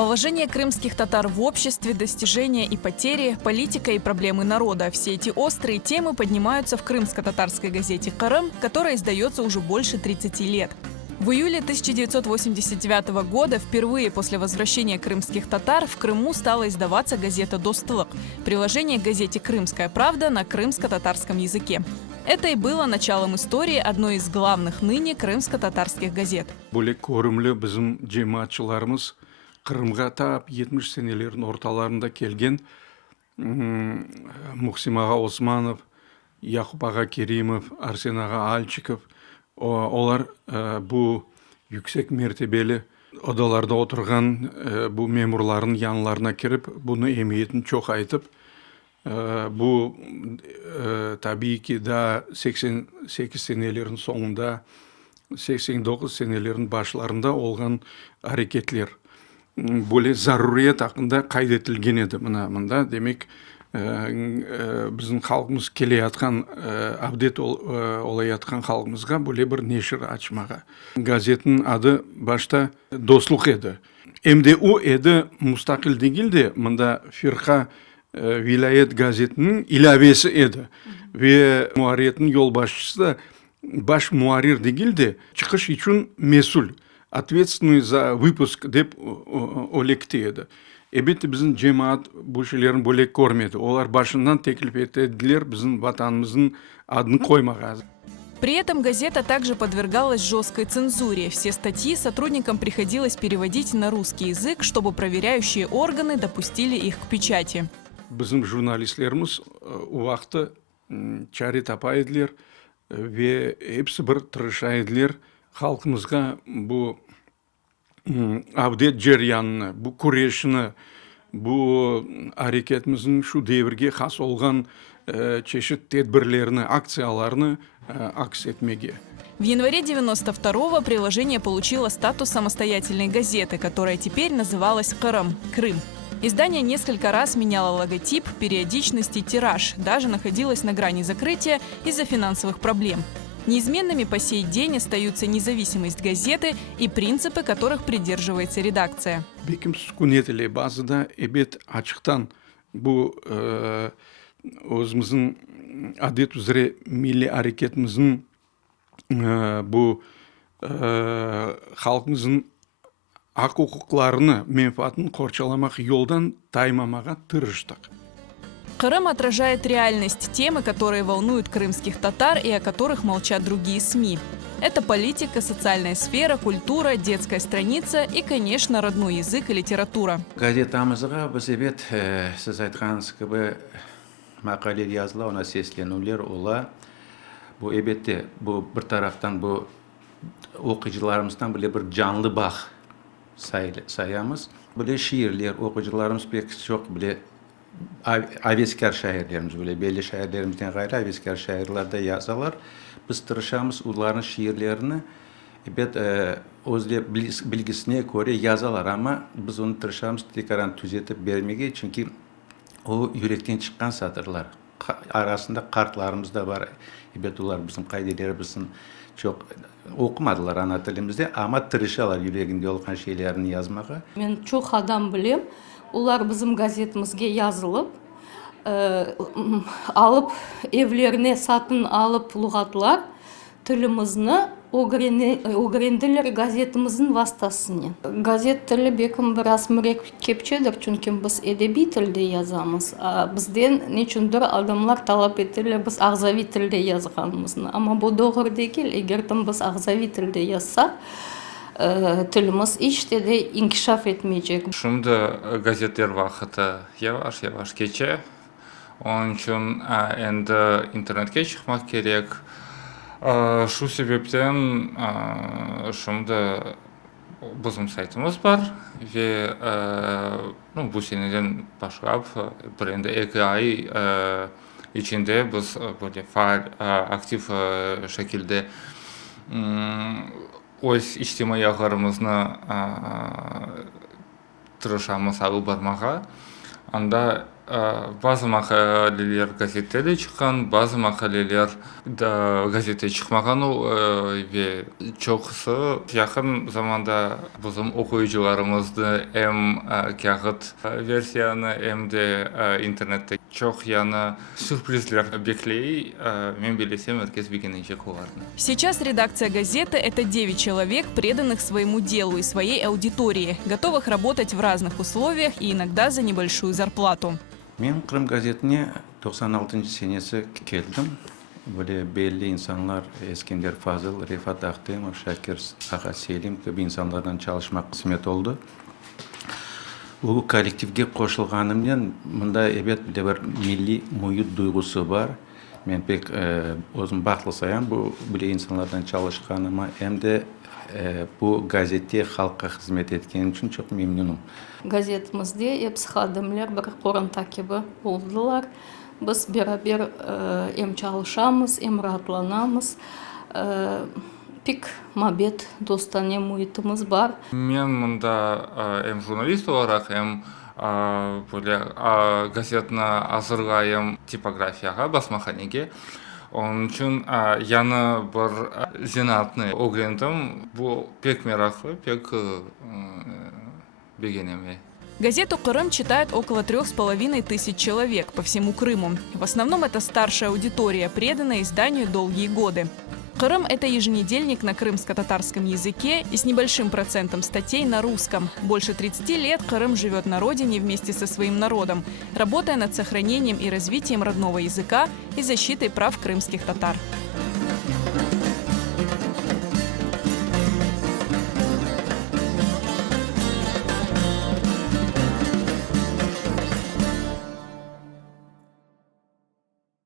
Положение крымских татар в обществе, достижения и потери, политика и проблемы народа – все эти острые темы поднимаются в крымско-татарской газете «Кырым», которая издается уже больше 30 лет. В июле 1989 года впервые после возвращения крымских татар в Крыму стала издаваться газета «Достылык» – приложение к газете «Крымская правда» на крымско-татарском языке. Это и было началом истории одной из главных ныне крымско-татарских газет. Қырымға тап 70 сенелердің орталарында келген Мұхсим аға Османов, Яқып аға Керимов, Арсен аға Альчиков, олар бұл yüksek мәртебелі одаларда отырған бұл мемурларын янларына кіріп, бұны емиетін çok айтып, бұл tabii ki да 88 сенелердің соңында, 89 сенелердің başlarında olған hareketler. Более зарурият ақында қайдетілген еді мында. Демек, біздің халқымыз келе атқан, абдет олай атқан халқымызға более бір нешір açmaға. Газеттің ады башта Достылық еді. МДУ еді мұстақил дегілде, мында Фирқа вилайет газетінің илавесі еді. Ве муареттің yol başçısı баш муарир дегілде, чықыш үшін месул. Ответственный за выпуск деп олекте еді. Әбетті біздің жемаат бұл шелерін бөлек көрмеді. Олар башынан текліп етеділер біздің ватанымыздың адын қоймаға. При этом газета также подвергалась жесткой цензуре. Все статьи сотрудникам приходилось переводить на русский язык, чтобы проверяющие органы допустили их к печати. Біздің журналистлеріміз уақытты чари тапайдылер, ве епсі бір тырышайдылер. Халқымызға бұл абдет жерянны, бұл күрешіні, бұл әрекетіміздің шу деверге қас олған чешет тедбірлеріні, акцияларыны акс етмеге. В январе 92-го приложение получило статус самостоятельной газеты, которая теперь называлась «Кырым» – Крым. Издание несколько раз меняло логотип, периодичность и тираж, даже находилось на грани закрытия из-за финансовых проблем. Неизменными по сей день остаются независимость газеты и принципы, которых придерживается редакция. Беким сүкунетілі базыда әбет ачықтан бұл өзіміздің адет үзірі милли әрекетіміздің бұл халқымыздың ақ құқықларыны, менфаатын қорчаламақ yolдан таймамаға тырыштық. Кырым отражает реальность, темы, которые волнуют крымских татар и о которых молчат другие СМИ. Это политика, социальная сфера, культура, детская страница и, конечно, родной язык и литература. Газетамызға біз әбет, сіз айтқаныңыз кебі мақалер yazıла, ona seslenулер ола. Бұл әбетте, бұл бір тарафтан бұл оқыcılarımızdan бір canlı бақ sayamız. Бұл şiirler, оқыcılarımız pek çok aveskar şairlerimiz, belli şairlerimizden gayrı aveskar şairlerde yazarlar. Biz tırışamız onların şiirlerini özle bilgisine göre yazarlar ama biz onu tırışamız tekrar düzeltip vermeye çünkü o yürekten çıkan satırlar. Arasında kartlarımız da var. Onlar bizim kaydelerimiz çok okumadılar ana dilimizde ama tırışalar yüreğinde olan şeylerini yazmaya. Ben çok adam bileyim. Ular bizim gazetimizge yazılıp, alıp evlerine satın alıp lugatlar, tilimizni o'grendiler gazetimizin vasıtasını. Gazet tili bekim biraz mürekkepçedir çünkü biz edebi tilde yazamız. Bizden nechundir adamlar talep ettiler biz ağzavi tilde yazganımızını. Ama bu doğru değil. Eğer biz ağzavi tilde yazsak, tilimiz işte de inkişaf etmeyecek. Şimdi gazetler vakti yavaş geçe. Onun için endi internetke çıkmak gerek. Şu sebepten şimdi bizim saytımız var ve bu seneden başlayıp bir endi 2 ay içinde biz böyle faal, aktif şekilde öz ictimai ağlarımızı tırışamız alıp barmağa. Anda базы мақалелер газеттерде шыққан, базы мақалелер газетте шықмаған чоқысы жақын заманда біздің оқушыларымызды кағыт версияны де интернетте чоқ яны сюрпризлер беклей мен білесем әркез бекенінше қоғардың. Сейчас редакция газеты – это 9 человек, преданных своему делу и своей аудитории, готовых работать в разных условиях и иногда за небольшую зарплату. Мен Қырым газетіне 96 сенесі келдім. Böyle belli insanlar, Eskender Fazıl, Refat Aktemov, Şakir Ağa Selim gibi insanlardan çalışmak kısmet oldu. Bu kolektifge qo'shilganimdan bunda bir milliy muhit duygusu var. Men pek o'zim baxtli sayam bu insanlardan çalışkanıma hem de bu gazete halkka hizmet etken için çok memnunum. Газетімізде епс хадымлер бір қорын такебі болдылар. Біз бері ем çalışамыз, ем ратланамыз. Пик мабет достан ем мұйтымыз бар. Мен мұнда журналист olarak газетні азырғайым типографияға, басмаханеге. Onun için yanı bir zinatını öğrendim. Bu pek meraklı, pek beğenimli. Газету «Кырым» читает около 3500 человек по всему Крыму. В основном это старшая аудитория, преданная изданию долгие годы. «Кырым» — это еженедельник на крымско-татарском языке и с небольшим процентом статей на русском. Больше 30 лет Кырым живет на родине вместе со своим народом, работая над сохранением и развитием родного языка и защитой прав крымских татар.